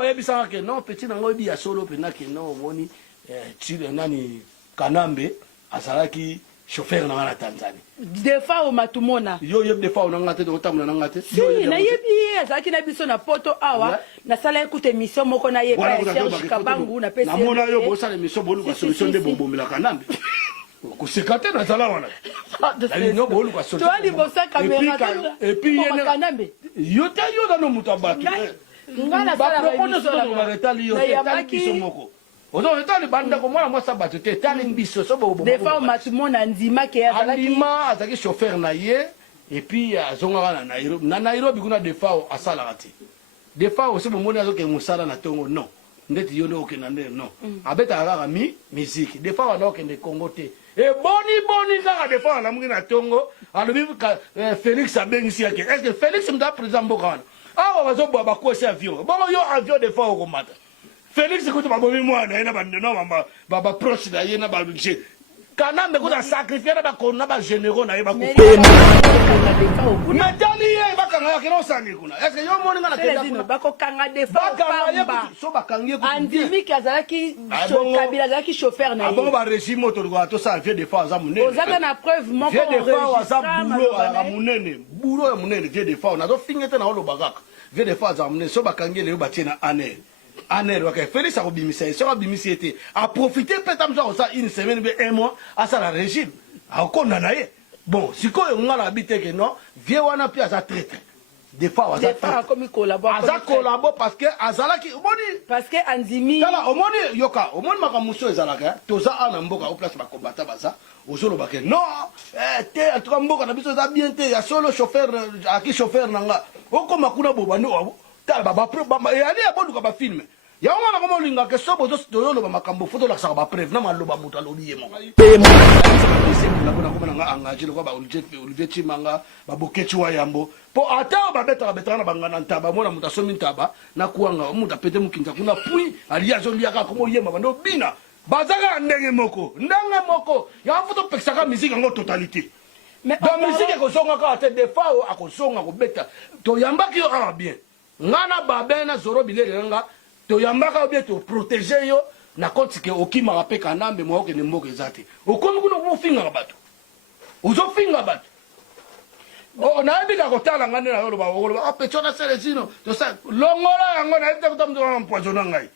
Defao yebisanga ke non petit nango bi ya solo pena ke non moni tire nani Kanambe azalaki chauffeur na Tanzanie. Defao matumona. Yo yeb Defao na ngate to tamuna na ngate. Si na yebi azalaki na biso na poto awa na sala écoute émission moko na yeba Serge Kabangu na PC. Na mona yo bo sala émission bolu kwa solution de bombomela Kanambe. Kusikate na sala wana. Dali no bolu kwa solution. Toi li bossa caméra. Et puis Kanambe. Yo ta yo na no mutabatu. Ngana sala émission na retali yo ta biso moko. Ozo etali banda ko mwana mwasa batu te tali biso so bo. Defao matumona ndima ke azalaki. Ndima azalaki chauffeur na ye et puis azonga na Nairobi. Na Nairobi kuna Defao asala kati. Defao se bomoni azoke musala na tongo non. Ndeti yo no okena non. Abeta kaka musique. Defao na okende Congo te. Et boni kaka Defao na mungi na tongo alobi Félix abengisi yake. Est-ce que Félix mda président mboka wana? Ah bazo bo bakosi avion. Bon yo avion Defao ko mata. Félix écoute ma bomi moi na bandeno ba proche da yena ba budget. Kanambe ko da sacrifier na ba kona ba généraux na yeba ko. Metali ye ba kanga ke no sangi kuna. Est-ce que yo moni ngana kenda kuna ba ko kanga Defao pamba. So ba kangi ko. Andimi ki azalaki Kabila azalaki chauffeur na ye. Abo ba régime auto to ça vieux Defao za munene. Ozaka na preuve moko Defao za bulo ya munene. Bulo ya munene vieux Defao na do fingete na olo bagaka. Vieux Defao za munene so ba kangi le ba tina anel. Anel ok Félix a obimisa so obimisi était a profiter peut-être ça une semaine ou un mois à ça la régime a okona na ye bon siko yo ngala habite que non vieux wana pi aza traître des fois aza comme collabore parce que azalaki omoni parce que Andimi tala omoni yoka omoni makamuso ezalaka toza ana mboka au place ba combattant baza ozolo ba que non te en tout cas mboka na biso za bien te ya solo chauffeur aki chauffeur nanga okoma kuna bobano tala ba yali abonduka ba film ya ngana kama linga ke sobo zo lo ba makambo foto la sa ba preuve na maloba mutu alobi ye mo na kuna nga angaje ko ba Olivier Chimanga ba Bokechi wa yambo po ata ba beta na bangana ntaba mona mutu asomi ntaba na kuanga mutu apete mukinza kuna pui aliazo liaka komo yema bando bina bazaka ndenge moko ya foto pexaka musique ngo totalité mais dans musique ko songa ka te Defao akosonga ko beta to yambaki yo bien ngana babena zoro bilele nga to yambaka bien to protéger yo na konti ke okima rape Kanambe mo ke nembo ke zate okomi kuno ko finga bato uzo finga bato o na ebika ko tala ngane na yo ba apechona selezino to sa longola yango na ete ko tamdo empoisonner ngai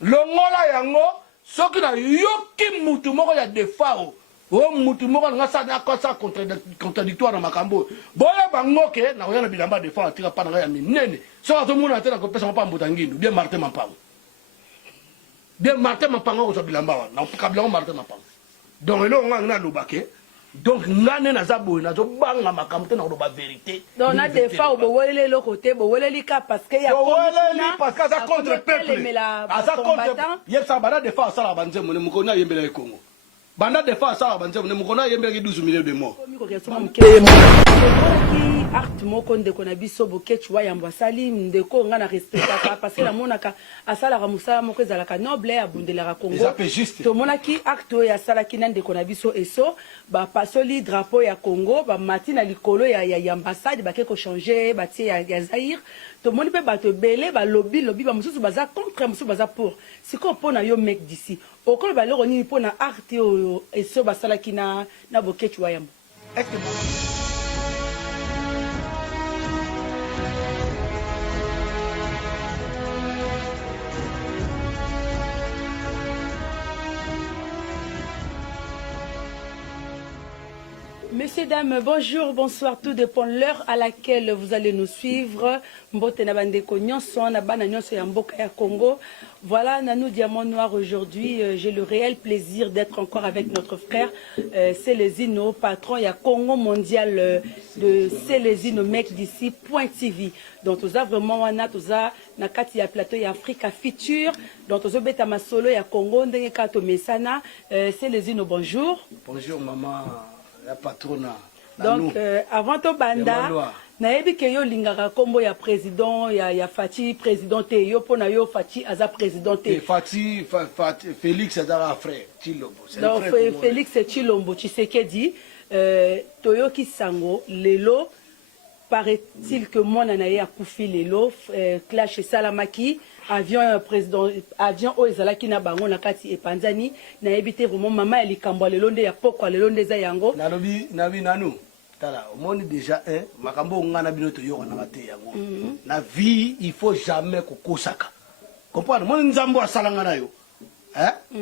longola yango soki na yoki mutu moko ya Defao o mutu moko nga sa na kosa contradictoire na makambo boya bangoke na oyana bilamba Defao atika pa na ya minene so atomuna tena ko pesa mpa mbuta ngindu bien Martin Mampango ko so bilamba wana na kabila Martin Mampango donc elo nga na lobake donc ngane na zaboy na zo banga makambo te na ko ba vérité donc na Defao bo wolele lo côté bo woleli ka parce que ya parce que ça contre peuple ça contre yesa bana Defao sala banze mone muko na yembela Congo banda Defao sala banze mone muko na yembela 12 millions de morts art moko ndeko na biso Bokechi wa yambo asali ndeko nga na respectaka parce que la monaka asala ka musala moko ezalaka noble abundelaka Congo to monaki acte ya sala ki ndeko na biso eso ba pasoli drapeau ya Congo ba mati na likolo ya ambassade ba ke ko changer ba tie ya Zaire to moni pe bato belé ba lobby ba mususu baza contre mususu baza pour siko pona yo mec d'ici okolo ba lero ni pona art yo eso ba sala ki na Bokechi wa yambo. Messieurs, dames, bonjour, bonsoir, tout dépend de l'heure à laquelle vous allez nous suivre. Mbote na bandeko nyonso na bana nyonso ya mboka ya Congo. Voilà, Nanou Diamant Noir aujourd'hui. J'ai le réel plaisir d'être encore avec notre frère Célésino, patron ya Congo mondial de Célésino mec d'ici .tv. Donc tous a vraiment wana tous a na kati ya plateau ya Africa Future. Donc tous beta masolo ya Congo ndenge kato mesana. Célésino, bonjour. Bonjour maman. La patrona. Donc avant to banda na yebi ke yo lingaka kombo ya président ya Fati président te yo pona yo Fati aza président te Fati Félix aza frère Chilombo. Donc Félix Chilombo Tshisekedi toyo kisango lelo paraît-il que mon anaye akufi lelo clash salamaki avion président avion o ezala ki na bango na kati epanzani na ebité vraiment maman elle kambo le londe ya poko le londe za yango nalobi nanu tala omoni déjà makambo ngana bino to yoko na te yango na vie il faut jamais kokosaka comprendre moni nzambo asalanga na yo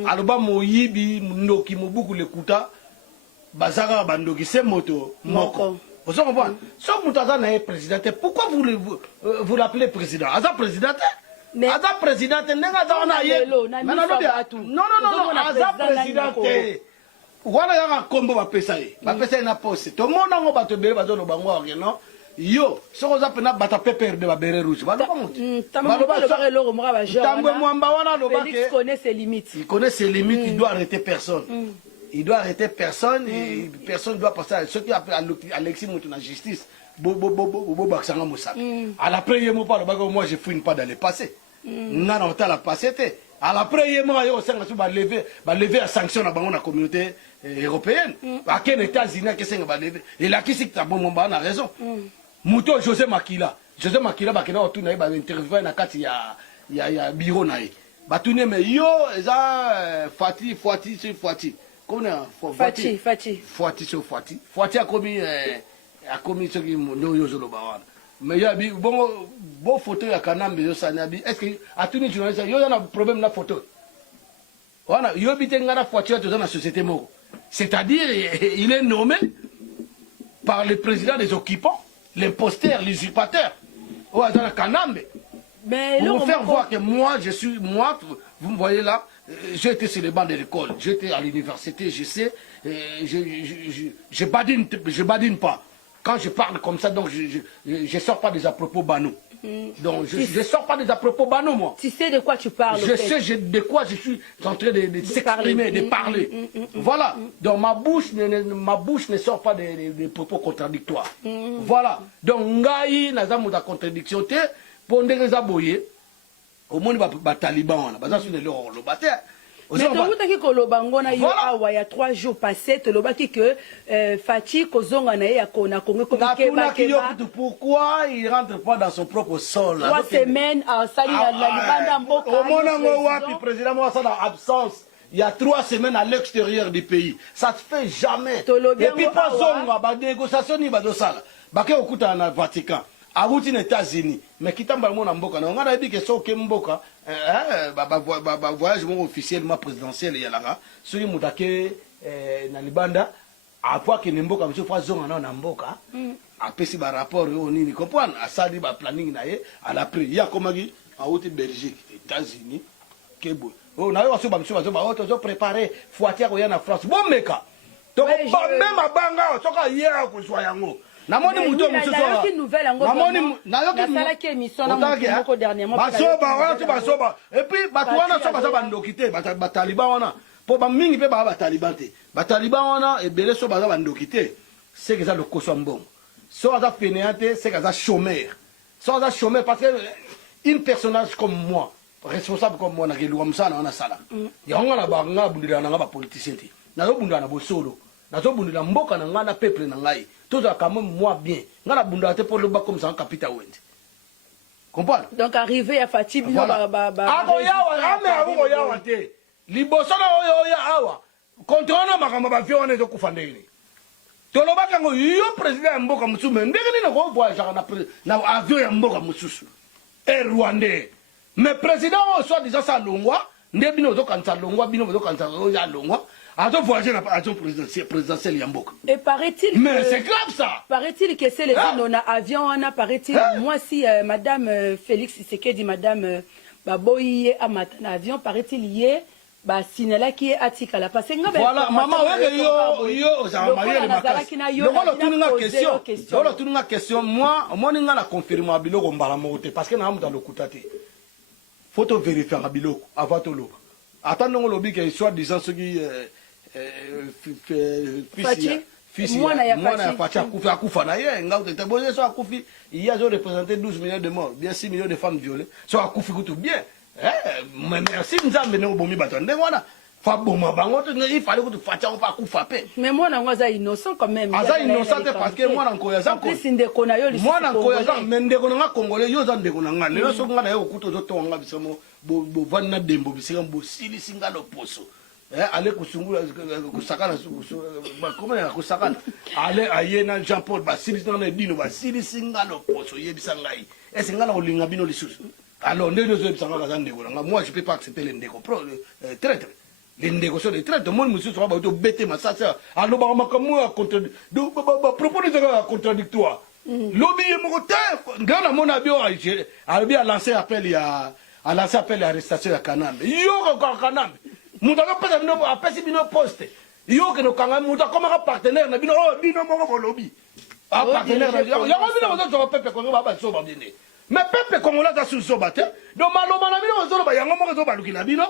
aloba moyibi ndoki mobuku lekuta bazaka bandoki se moto moko vous comprenez so mutaza na président pourquoi vous l'appelez président aza président aza président nenga za na ye non aza président voilà yaka kombo bapesa ye na poste to mona ngo bato bele bazo lo bango ke non yo soko za pena bata pepper de babere rouge baloba mutu tambo mwamba wana loba ke connaît ses limites il doit arrêter personne il doit arrêter personne et personne doit passer à ceux qui appellent Alexis Moutou na justice baksanga mosaka à la première mot pas moi je fouine pas dans le passé ngana otala passé te à la première mot yo senga su ba lever la sanction na bango na communauté européenne à quel États-Unis que senga ba lever et là qui c'est que bon mon a raison Mouto José Makila bakena otuna ba interviewer na kati ya bureau na ye batune me yo eza Fati a commis ce qui nous yozolo bawana mais ya bi bon photo ya kanambe yo sanabi est-ce que a tous les journalistes yo na problème na photo wana yo bitenga na Fati to dans la société moko c'est-à-dire il est nommé par le président des occupants l'imposteur l'usurpateur au hasard kanambe mais pour faire voir que moi vous me voyez là. J'ai été sur les bancs de l'école, j'étais à l'université, je sais, je badine pas. Quand je parle comme ça, donc je sors pas des à-propos banaux. Donc je sors pas des à-propos banaux, moi. Tu sais de quoi tu parles? Je sais de quoi je suis en train de s'exprimer, de parler. Voilà. Donc ma bouche ne sort pas des propos contradictoires. Voilà. Donc ngai nazamu da contradiction te pour les aboyer. Au moins les talibans on a sur le baté mais tu koloba ngona yo awa ya 3 jours passés te lobaki que Fati kozonga na ya kona Congo pourquoi il rentre pas dans son propre sol 3 semaines à sali la libanda mboka au moment wapi président moi ça dans absence il y a 3 semaines à l'extérieur du pays ça se fait jamais et puis pas zonga ba négociation ni ba dosala bake okuta na Vatican à route aux États-Unis mais qui tamba mon mboka na on a dit que so ke mboka voyage officiellement présidentiel ya langa soki mutake na libanda après que mboka monsieur fois zonga na mboka apesi ba rapport yo nini comprendre asali ba planning na ye à l'après ya komaki à route Belgique États-Unis kebo on a yo so ba monsieur ba to préparer Fati ko ya na France bon meka to ba même banga soka hier ko so yango namoni muto mususu nayoki émission na moko dernièrement basoba et puis bato wana so baza bandoki te bataliban wana po bamingi mpe baa bataliban te bataliban wana ebele so baza bandoki te seke eza lokoso mbongo so aza fainéant te seke aza chômeur so aza chômeur parce que une personnage comme moi responsable comme moi nakeluka mosala wana sala yango na banga bundela nanga bapoliticien te nazobundela na bosolo nazobundela mboka na ngai na peuple na ngai tout ça quand même moi bien ngala bunda te pour le bas comme ça en capital wend comprendre donc arrivé à Fati bino yawa te liboso na oya awa contrôle makambo ba vione to kufandeni to lobaka ngo yo président mboka mususu ndenge ni ko voyage na avion ya mboka mususu et rwandais mais président o soit déjà ça longwa nde bino to kanza longwa bino to kanza ya longwa à voyager à la présidentielle Yamboka. Et paraît-il mais c'est grave ça. Paraît-il que c'est les on a avion on a paraît-il moi si madame Félix Tshisekedi madame Baboyi a matin avion paraît-il hier ba sinela qui est atika la parce que voilà maman yo ça marié le makasi le question moi ninga la confirmer biloko mbala mote parce que na amuta lokuta te faut vérifier biloko avant to loba attendons lobi que soit disant ce qui mwana ya Fati akufa na ye nga utetaboze so akufi il y a représenté 12 millions de morts bien 6 millions de femmes violées so akufi kutu bien mais merci nzambe ne obomi bato ndenge wana Faboma bango il fallait que tu fasses pas coup frappé. Mais moi on est innocent quand même. Aza innocent parce que moi nkoya za ko. Plus ndeko na yo moi nkoya za mendeko na congolais yo za ndeko na nga. Lelo so nga na yo kuto zo tonga bisamo bo vanna dembo bisika bo sili singa lo poso. Ale kusungula kusakana ba comment ya kusakana. Ale ayena Jean Paul ba sili na dino ba sili singa lo poso yebisa ngai. Est-ce nga na olinga bino lisusu. Alors ndeko zo bisanga za ndeko na nga. Moi je peux pas accepter les ndeko pro traître. Les négociations de traite, tout le monde monsieur sera bêté ma ça alors bah makamou propos de contradictoire lobby mon côté dans mon avion a bien lancé appel à l'arrestation à Kanambe yo ko Kanambe mutaka pesa bino apesi bino poste yo ke no kanga mutaka comme partenaire na bino oh bino mo lobby partenaire na yo bino zo pepe ko ba so ba bien mais pepe congolais za sous so batte donc maloba na bino zo ba yango mo zo ba lukina bino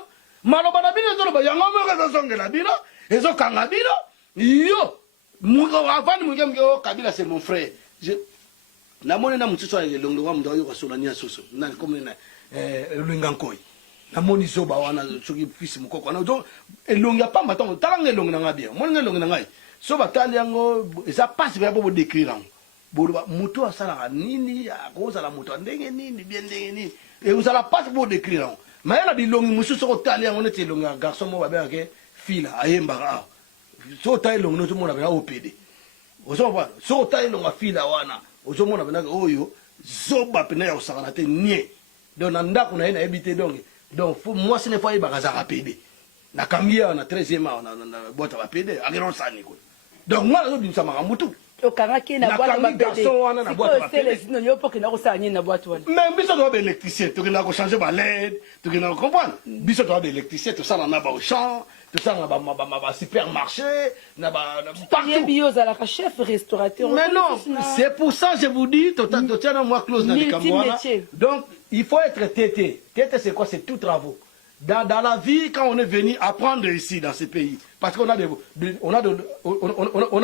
maloba na bino zolo ba yango mo ka zongela bino ezo kanga bino yo muko afani mungemge Kabila c'est mon frère je na moni na mutso ya longo wa mndo yo ka solania soso na comme na lwengankoi na moni zo ba wana soki fils mukoko na zo elonga pa matongo talanga elonga na bien moni elonga na ngai so ba tali yango eza passe ba bo décrire bolo muto asala nini akoza la muto ndenge nini bien ndenge nini et vous allez pas pour décrire mais il y a des longues monsieur sur le on était longue garçon moi avec fille là ayemba so taille longue tout le monde avait OPD ozo voir so taille longue fille là wana ozo mona bana oyo zoba pena ya osakana te nie donc nanda kuna ina habité donc moi ce n'est pas iba za rapide na kambia na 13e na boîte à PD agron sani ko donc moi zo dimsa makambutu okangaki na boîte à PD c'est les sinonyo pour que na osani na boîte wana mais biso doit électricité to kina ko changer ba LED to kina comprendre biso doit électricité to ça na ba au champ to ça na ba supermarché na ba partout bio za la chef restaurateur mais non c'est pour ça je vous dis to tiens moi close na Kamwana donc il faut être tété c'est quoi c'est tout travaux dans la vie quand on est venu apprendre ici dans ce pays parce qu'on a on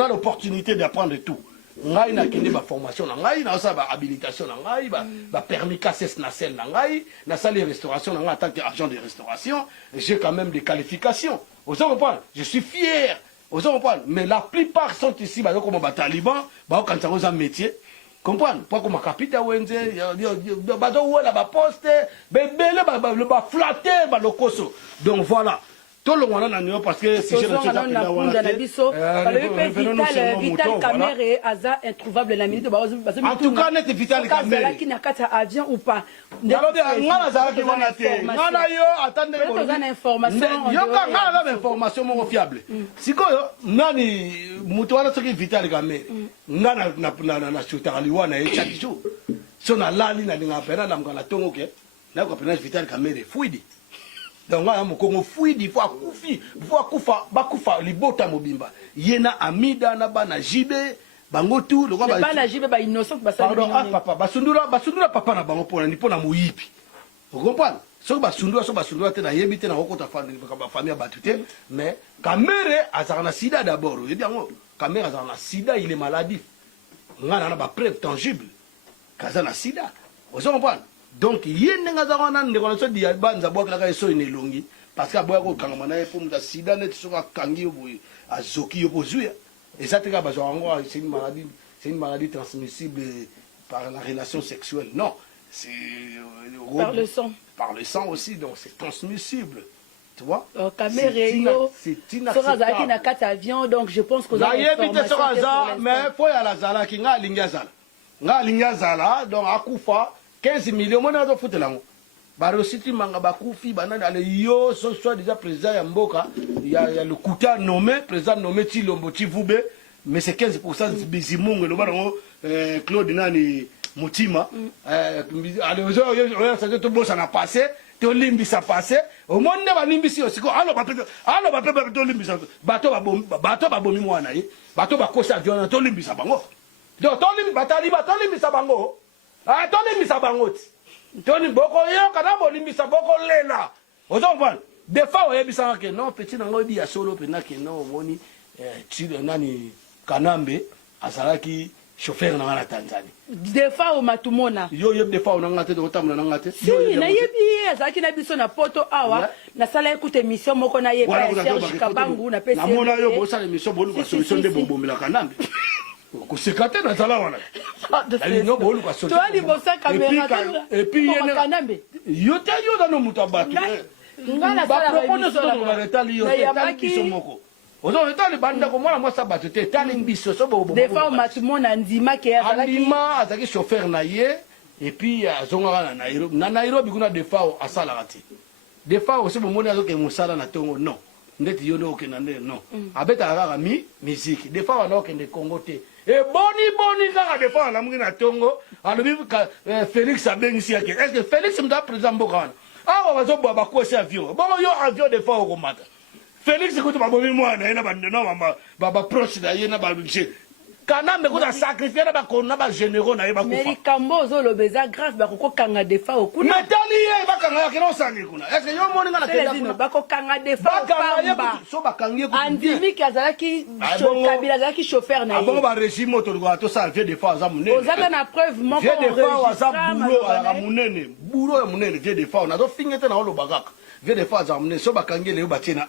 a l'opportunité d'apprendre tout ngai na kende ba formation na ngai na sa ba habilitation na ngai ba permis KSS na sel na ngai na salle de restauration na ngai en tant qu'agent de restauration j'ai quand même des qualifications vous comprenez je suis fier vous comprenez mais la plupart sont ici ba comme ba taliban ba quand ça un métier comprendre pas comme capita wenze ba do wala ba poste bebele ba flatter ba lokoso donc voilà tout le monde a parce que si je ne suis pas Vital Kamerhe aza introuvable la minute en tout cas net Vital Kamerhe qui n'a qu'à avion ou pas ngana za ki wana te ngana yo attendez ko information yo ka ngana information mo fiable sikoyo nani mutu wana soki Vital Kamerhe ngana na chutali wana e chaque jour so na lali na linga pera na ngana tongo ke na ko pena Vital Kamerhe fuidi donc là mon Congo fuidi faut akufa libota mobimba yena amida na bana jibe bango tout le roi bana jibe ba innocent ba ça papa basundura papa na bango pona moyipi vous comprenez so basundura te na yebite na okota famille batute mais Kamerhe azana sida d'abord et bien Kamerhe azana sida il est maladif ngana na ba preuve tangible kazana sida vous comprenez donc yende ngazana ndeko na so dia banza bwa kala so inelongi parce que aboya ko kangama na pour muta sida net so ka kangi yo boy azoki yo bozuya et ça te ka bazo ngo c'est une maladie transmissible par la relation sexuelle non c'est par le sang aussi donc c'est transmissible tu vois Kamerhe c'est inacceptable so na kata avion donc je pense que vous avez évité so raza mais faut ya la zala ki nga linga zala donc akufa 15 millions mona do futelango baro siti manga bakufi banana ale yo so soit déjà président ya mboka ya le kuta nommé président nommé Tshilombo Tshivube mais c'est 15% bizimungu le barango Claude nani Mutima ale yo ça to bossa na passé to limbisa passé au monde ba limbisi osiko alo ba to limbisa bato ba bomi mwana yi bato ba kosa avion to limbisa bango donc to limbisa bango toni misa bangoti toni boko yo kana bolimbisa boko lela ozomva des fois oyebisa ke non petit nango bi ya solo pena ke non moni nani Kanambe azalaki chauffeur na ngana Tanzanie des fois au matumona yo des fois on ngate to tamula ngate si na yebi azaki na biso na poto awa na sala écoute émission moko na yebi Serge Kabangu na pesi na mona yo bo sala émission bo lu solution de bombo mila kanambe ko sekate na sala wana ali no bo lu ka solution to ali bosa caméra et puis yene kanambe yo ta yo da no mutabatu ngana sala émission na retali yo ta biso moko ozo etali banda ko mwana mwasa bato te tali mbiso so bo des fois matumona ndima ke azalaki ndima azaki chauffeur na ye et puis azonga na Nairobi kuna des fois asala kati des fois aussi bo mona azoke musala na tongo non ndeti yo no ke na non abeta kaka musique des fois on okende Congo te et boni kaka des fois la mungi na tongo alobi Félix abengisi yake est-ce que Félix mda président mboka awa bazo ba ko si avion bon yo avion des fois okomata Félix écoute ma bomi moi na bandeno ba proche na yena ba budget kanambe ko sacrifier na ba kona ba généraux na yeba ko mais kambo zo lobeza grave ba ko kanga defa okuna metali ye ba kanga ya kino sani kuna est-ce que yo moni ngana kenda kuna ba ko kanga defa ba so ba kangi ko andimi ki azalaki kabila azalaki chauffeur na ye bon ba régime auto to ça vient des fois za munene ozaka na preuve moko vient des fois za boulot ala munene boulot ya munene vient des fois na do fingete na olo bagaka vient des fois za munene so ba kangi le ba tina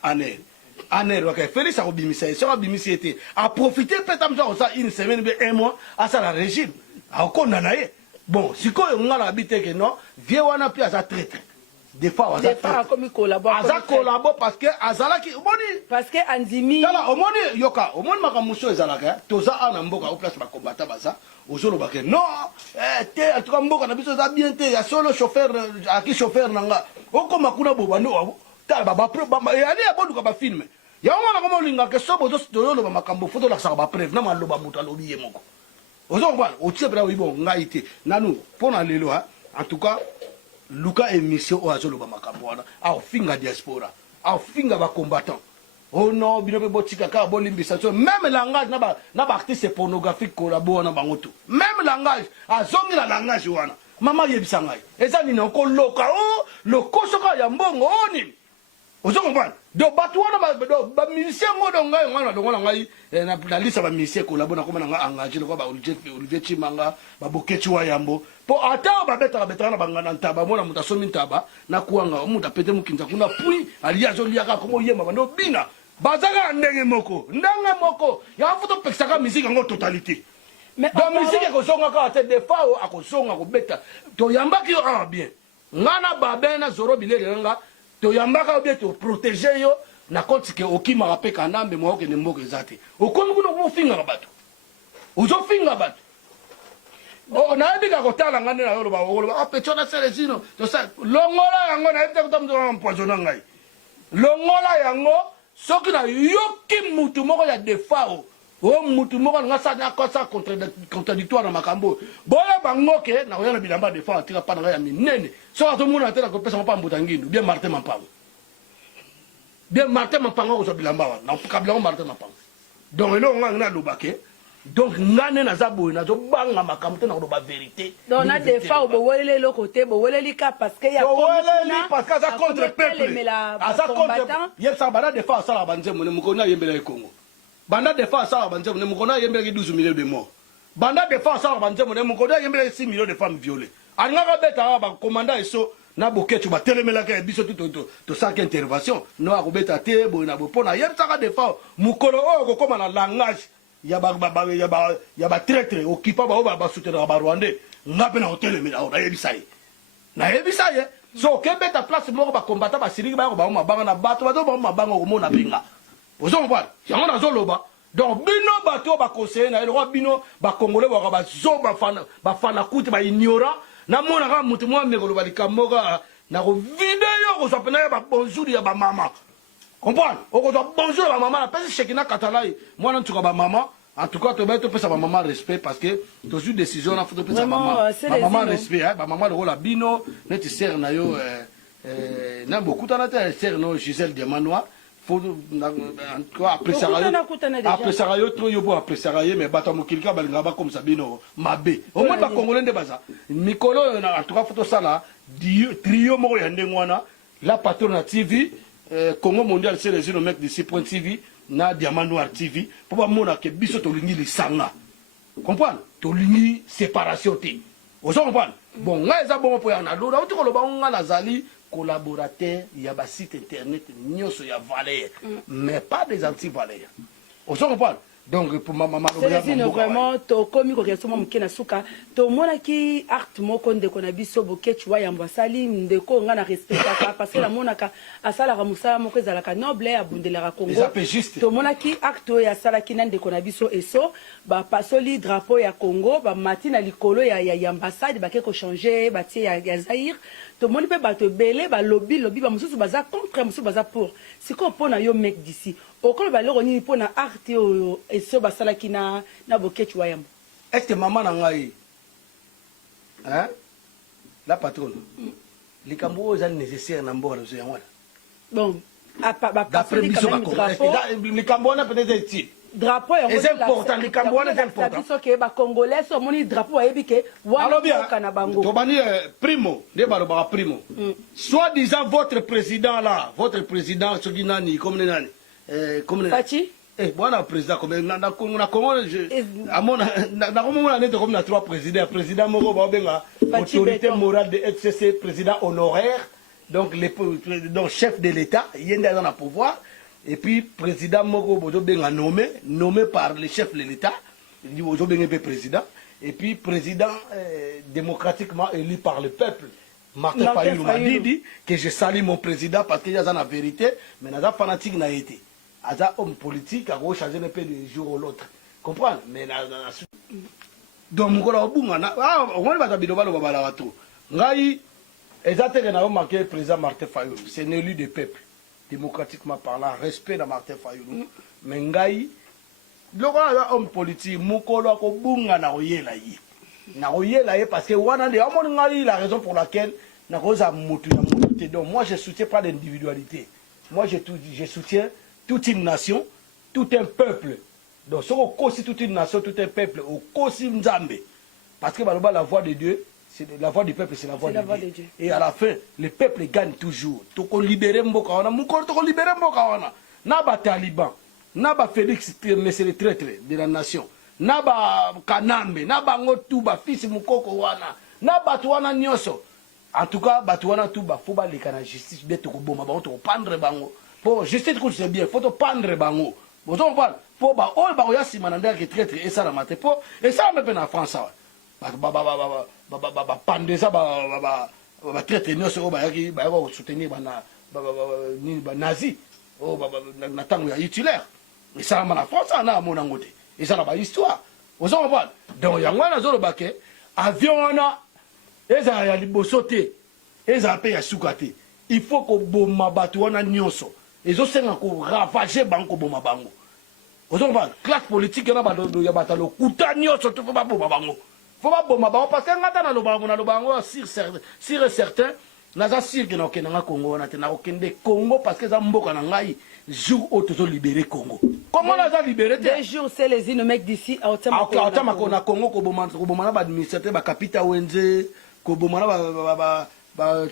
aner waka Félix a obimisa so obimisa était a profiter peut-être ça une semaine bien un mois à ça la régime a konda na ye bon siko ngala habite que non vie wana pi aza traître des fois comme collabore aza collabore parce que azalaki omoni parce que andimi tala omoni yoka omoni makamuso ezalaka toza ana mboka au place ba combattant baza ozolo bake non te en tout cas mboka na biso za bien te ya solo chauffeur aki chauffeur nanga okoma kuna bobando tala baba yani abonduka ba film ya wana kama ulinga ke sobo zo ba makambo foto la sa ba preuve na maloba mutu alobi ye moko ozo bwana otie bra wibo ngaite nanu pona lelo en tout cas luka émission o azolo ba makambo wana a finga diaspora a finga ba combattant oh non bino be botika ka bolimbisa so même langage na ba artiste pornographique collabo na bango tout même langage azongi la langage wana mama yebisa ngai eza nini ko loka o lokosoka ya mbongo oni ozo comprendre do batu wana ba musicien ngodo ngai ngana do ngona ngai na lisa ba musicien collabo na koma nga engagé ko ba Olivier Chimanga ba Bokechi wa yambo po ata ba beta na bangana ntaba mona mutasomi ntaba na kuanga muta pete mukinza kuna pui aliya zo liaka komo yema bando bina bazaka ndenge moko ya futo pexaka musique ngo totalité mais ba musique ko songa ka te des fois akosonga ko beta to yambaki yo bien ngana ba bena zoro bilele nga to yambaka bien to protéger yo na compte que okima rape kanambe mo ke nemboke zate okomi kuno ko finga bato uzo finga bato o na bika ko tala ngane na yo ba petona selezino to sa longola yango na ete ko tamdo empoisonner ngai longola yango soki na yoki mutu moko ya defao o mutu moko nga sa na kosa contradictoire na makambo boya bangoke na oyana bilamba defao atika pa na ya minene so atomuna tena ko pesa mpa mbutangindu bien Martin Mampango ko so bilamba wa na kabila Martin Mampango donc elo nga na lobake donc ngane na zabo na zo banga makambo tena ko ba vérité donc na defao bo wolele le côté bo wolele ka parce que ya parce que ça contre peuple ça contre yesa bana defao sala banze mone mukona yembela e Congo banda defao sala banze mone mukona yembela ki 12 millions de morts banda defao sala banze mone mukona yembela 6 millions de femmes violées alingaka beta ba commandant eso na Bokechi ba telemela ka biso to saka intervention no akobeta te bo na bo pona yebsaka defao mukolo o ko koma na langage ya ba traître okipa ba soutenir ba Rwandais ngape na hotel mi na yebisa ye so kebeta place moko ba combattant ba siriki ba ko ba mabanga na bato ba do ba mabanga ko mona pinga ozo mbala yango na zoloba donc bino bato ba conseiller na eloko bino ba congolais ba zo ba fana kuti ba ignorant na mona ka mutu mo mekolo ba likamoka na ko video ko so pena ba bonjour ya ba mama comprendre oko to bonjour ba mama na pesi shekina katalai mwana ntuka ba mama en tout cas to ba to pesa ba mama respect parce que to ju décision na photo pesa ba mama respect ba mama lo la bino neti ser na yo na beaucoup tana te ser no Gisèle Diamanois faut en tout cas après ça yo trop yo bo après ça mais bato mokilika balinga ba comme ça bino mabe au moins ba congolais nde baza mikolo en tout cas photo ça là trio moko ya ndengwana la patronne TV Congo mondial c'est les mec d'ici point TV na Diamant Noir TV pour ba mona ke biso to lingi lisanga comprendre tolingi séparation te ozo comprendre bon nga eza bon po ya na lola uti koloba nga nazali collaborateur ya ba site internet nyonso ya valeur mais pas des anti-valeurs ozo comprendre donc pour mama c'est vraiment to komi ko keso mo kena suka to mona ki art moko ndeko na biso boketchwa ya mbasali ndeko nga na respecta parce que la monaka asala ka musala moko ezala ka noble abundela ka Congo to mona ki acte ya sala ki ndeko na biso eso ba pasoli drapeau ya Congo ba matina likolo ya ambassade ba ke ko changer ba tie ya Zaire to moni pe ba to belé ba lobby ba mususu baza contre mususu baza pour siko pona yo mec d'ici okolo ba loko nini pona art yo eso basala kina na bokechi wayam est-ce que maman na ngai hein la patronne likambo za nécessaire na mboka zo yangwana bon d'après biso ba drapeau likambo na peut-être utile drapeau c'est important likambo wana c'est important biso ke ba congolais so moni drapeau yebi ke wana kana bango to bani primo de baloba primo soit disant votre président là votre président soki nani comme nani comme Fachi bwana président comme na Congo amona na komona neto comme na trois président moko ba benga autorité morale de FCC président honoraire donc donc chef de l'état yenda dans le pouvoir et puis président moko bozo benga nommé par le chef de l'état dit bozo benga président et puis président démocratiquement élu par le peuple Martin Fayulu m'a dit que je salue mon président parce qu'il y a la vérité mais n'a pas fanatique n'a été aza homme politique a changer un peu de jour ou l'autre comprendre mais donc ngola obunga na on va tabido balo babala watu ngai ezateke na remarqué président Martin Fayulu c'est un élu du peuple démocratiquement parlant respect de Martin Fayulu mais ngai lokola homme politique mukolo ko bunga na oyela ye parce que wana de amon ngai la raison pour laquelle na koza mutu ya mutu donc moi je soutiens pas l'individualité moi je soutiens toute une nation, tout un peuple. Donc, si on aussi toute une nation, tout un peuple, on aussi Nzambe. Parce que la voix de Dieu, la voix du peuple, c'est la voix de Dieu. Et à la fin, le peuple gagne toujours. Tout qu'on libère Mbokawana, Moukor, tout qu'on libère Mbokawana. Naba Taliban, Naba Félix, mais c'est le traître de la nation. Naba Kanambe, Naba Ngotuba, fils Moukoko Wana, Naba Tuana Nyoso. En tout cas, Batuana Tuba, faut pas les canaux justice, bien tout bon, on te prendre bango. Pour justice c'est bien faut te prendre bango vous comprenez pour ba on ba ya simananda qui traître et ça la mate pour et ça me peine en France ba pande ça ba traître nous sur ba qui ba soutenir ba nazi oh ba na tango ya Hitler et ça la France na mon ngote et ça la ba histoire vous comprenez donc yangwana zolo ba ke avion na eza ya libosote eza pe ya sukate il faut que boma batu wana nyonso ils ont ravagé banco boma bango. Vous avez classe politique na bado ya batalo kutanyo surtout faut pas boma bango. Faut pas boma bango parce que ngata na lo bango sur certain naza sûr que na okena Congo na tena okende Congo parce que za mboka na ngai jour où tu libérer Congo. Comment naza libérer des jours c'est les îles mec d'ici à Otama na Congo ko boma na ba administrateur ba capita wenze ko boma na ba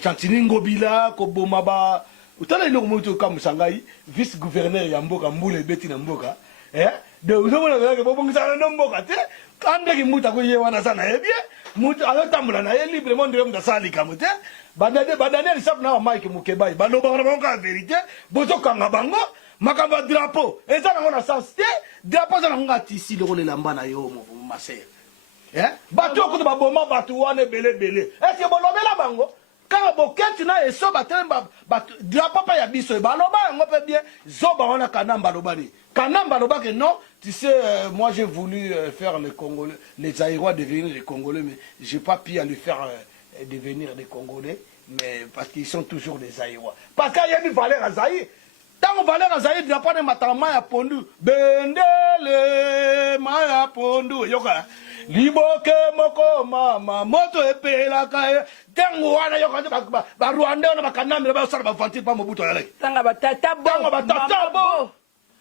Chantini Ngobila ko boma ba utala ilo mutu kama Sangai vice gouverneur ya mboka mbule beti na mboka de uzomo na ke bobongisa na mboka te ande ki muta ko yewana sana ebie mutu ayotambula na ye librement de mda sali kamute badane sap na Mike Mukebai baloba na bango vérité bozokanga bango makamba drapeau ezana ngona sens te drapeau za ngati ici le rôle lamba na yo ma sœur bato ko ba boma bato wana belé est-ce que bolobela bango quand boketi na eso batemba drapeau pa ya biso baloba ngo pe bien zoba wana kanamba lobani kanamba loba que non tu sais moi j'ai voulu faire les Congolais les Zaïrois devenir les Congolais mais j'ai pas pu le faire devenir des Congolais mais parce qu'ils sont toujours des Zaïrois parce qu'il y a une valeur à Zaïre tant valeur à Zaïre drapeau de matama ya pondu bendele maya pondu yoka liboke moko mama moto epela kae tango wana yoka ba Rwanda na bakanamira ba sala ba fanti pa mobuto ya leki tanga batata bo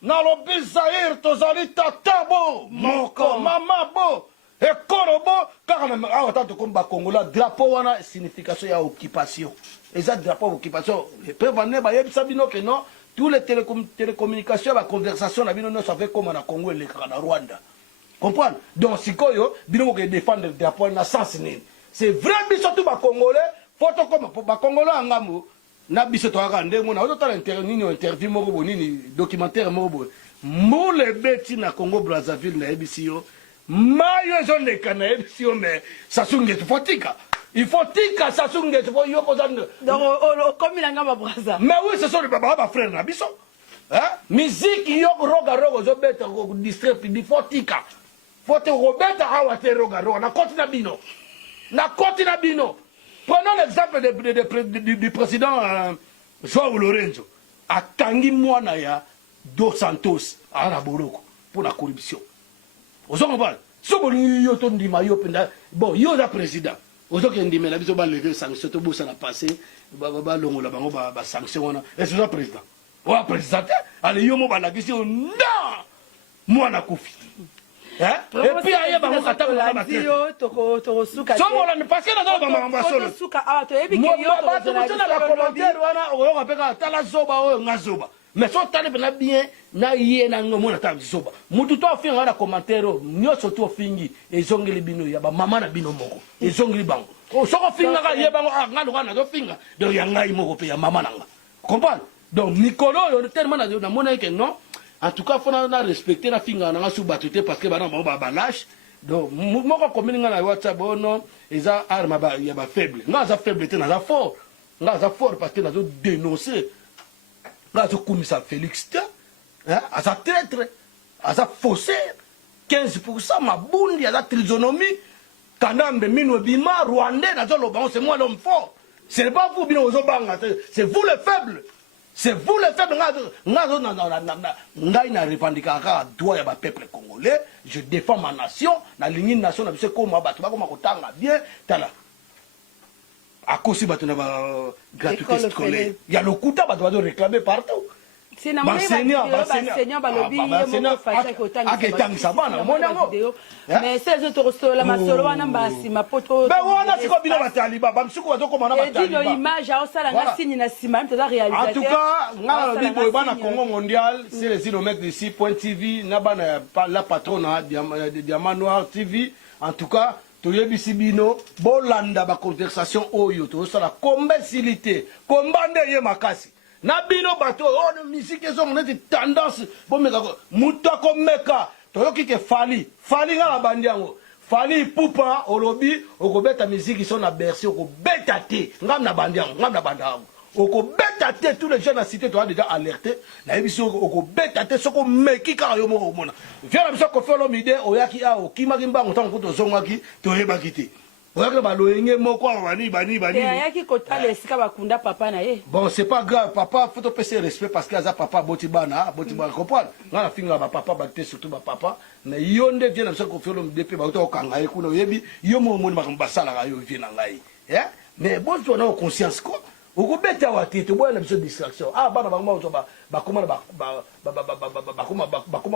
na lobi Zaïre tozali tatabo moko mama bo ekorobo kaka na awa tato komba Kongola drapeau wana signification ya occupation eza drapeau occupation et peut vendre ba yebisa bino que non tous les télécommunications la conversation na bino no ça fait comme na Congo et le Rwanda comprendre donc sikoyo bino ko défendre drapeau na sens nini c'est vrai biso tout ba congolais photo comme ba congolais angambo na biso to aka ndenge na auto interview moko bonini documentaire moko bo mole beti na Congo Brazzaville na ebisio mayo zo le kana ebisio mais Sassou Nguesso fotika il faut tika Sassou Nguesso faut yo kozande donc comme il a ngamba Brazza mais oui ce sont les baba frères na biso hein musique yo roga zo beta ko district public fotika faut te robeta awa te roga na continent bino prenons l'exemple du président João Lorenzo atangi mwana ya Dos Santos ana boloko pour la corruption ozo ngaba so boni yo to ndima yo penda bon yo da président ozo ke ndima la biso ba lever sanction to bosa na passé ba longola bango ba sanction wana est ce président wa président ale yo mo ba la question non mwana kufi hein et puis aye bango kata ba ba to suka so mola ne parce que na ba mama solo suka to ebi ke yo to na commentaire wana o peka tala zoba o ngazoba mais so tale bena bien na ye na ngomo na tabi zoba mutu to finga na commentaire nyoso to fingi ezongeli bino ya ba mama na bino moko ezongeli bango o soko finga ka ye bango ngalo kana to finga do ya ngai moko pe ya mama nanga comprendre donc Nicolo yo tellement na mona que non en tout cas faut na respecter la finga na su batute parce que bana ba lâche donc moko komini na WhatsApp ono eza arma ba ya ba faible nga za faible te na za fort parce que na zo dénoncer là je commissaire Félix hein à sa traître à sa faussaire 15% ma bundi à la trisonomie kanambe mino bima rwandais na zo lobango c'est moi l'homme fort c'est pas vous bino ozobanga c'est vous les faibles ngai na revendiquer droit ya ba peuple congolais je défends ma nation na ligne nation na biso ko ma bato ba ko makotanga bien tala akosi bato na ba gratuité scolaire ya lokuta bato ba réclamer partout c'est na enseignant balobi mo facha ko tanga sabana monango mais ces autres la masolo wana mbasi mapoto mais wana siko bino bataliba bamsuko bato ko mana bataliba et image a osala nga signe na sima mto za réalisateur en tout cas nga lobi boy bana Congo mondial c'est les inomètres d'ici .tv na bana la patronne Diamant Noir TV en tout cas toyebisi bino bolanda ba conversation oyo to sala combatilité kombande ye makasi na bino bato on musique ezongo neti tendance bomeka muta komeka toyoki ke fali nga la bandiango fali pupa olobi okobeta musique so na bercy okobeta te ngam na bandiango okobeta te tous les gens na cité to a déjà alerté na yebi so okobeta te soko meki ka yo moko mona viens biso ko felo mide oyaki a okimaki mbango tango to zongaki toyebaki te oyaki ba loyenge moko bani ayaki kotala esika bakunda papa na ye bon c'est pas grave papa faut te passer respect parce que aza papa boti bana comprendre ngana finga ba papa ba te surtout ba papa mais yonde vient biso ko felo mide pe ba to kanga ye kuna yebi yo mo moni makambasala ka yo vient ngai mais bon tu as conscience quoi okobeta watete boyana biso distraction bana bango bakoma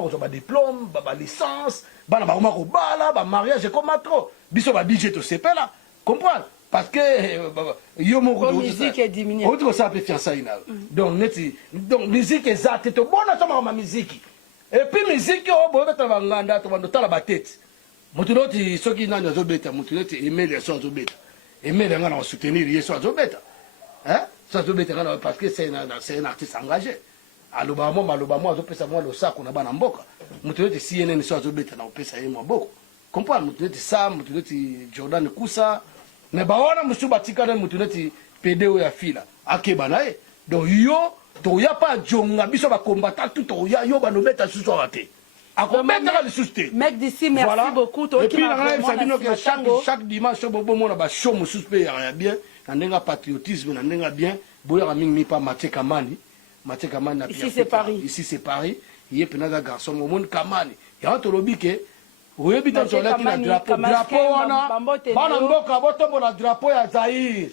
kozwa badiplôme balicence bana bakoma kobala bamariage ekoma trop biso badj tosepela comprendre parce que yo moko outi kosala mpe fiançai na donc musique eza te tobona tomaka ma musique et puis musique oyo boyobetala banganda tobandotala batete motu noti soki nani azobeta motu noti emeli so azobeta emeli yanga na kosoutenir ye so azobeta hein ça doit être parce que c'est un artiste engagé aloba mo azopesa moi le sac na bana mboka mutu yote CNN so azobeta na opesa ye maboko comprendre mutu yote ça mutu yote Jordan Kusa mais ba wana musu batika na mutu yote PDO ya fila akeba na ye donc yo to ya pas jonga biso ba combattant tout to ya yo ba no beta suso ate akobeta le susté mec d'ici merci beaucoup to qui na chaque dimanche bobo mona ba show musu pe ya bien nandenga patriotisme nandenga bien boyaka mingi pa Mathieu Kamani na ici c'est Paris il est penaza garçon au monde Kamani ya tolobi ke oyebi ta tolaki na drapeau wana bana mboka botombo na drapeau ya Zaïre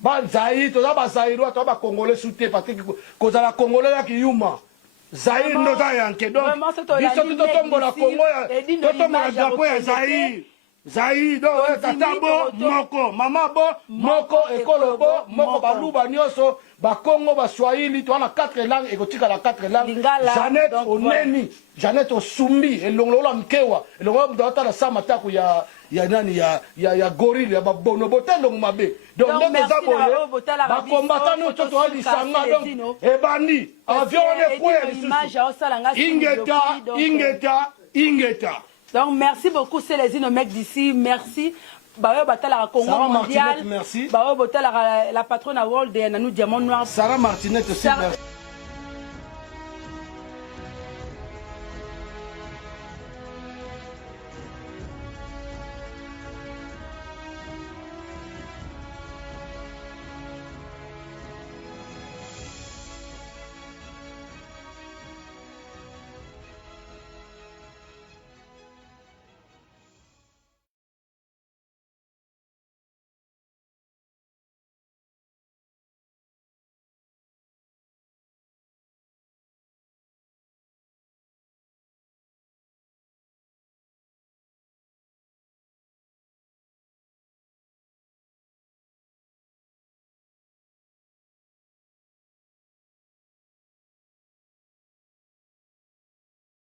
ba Zaïre to ba Zaïre to ba congolais souté parce que kozala congolais ya kiyuma Zaïre ndo za yanke donc biso totombo na Congo totombo na drapeau ya Zaïre Zaïdo, tata bo, moko, mama bo, moko, ekolo bo, moko, baluba nyoso, bakongo, baswahili, tu as 4 langues, et tu as 4 langues. Jeannette Oneni, Jeannette Osumbi, et l'onglola mkewa, et l'onglola mdata la samataku ya nani, ya gorille, ya bonobote, donc mabe. Donc, merci ba combattant nous tout à l'isanga, donc, et bandi, avion, Ingeta. Donc, merci beaucoup, Célestine, mec d'ici. Merci. Bayo Batala Congo mondial. Merci. Bayo Batala la patronne à World et Nanou Diamant Noir. Sarah Martinette aussi. Merci.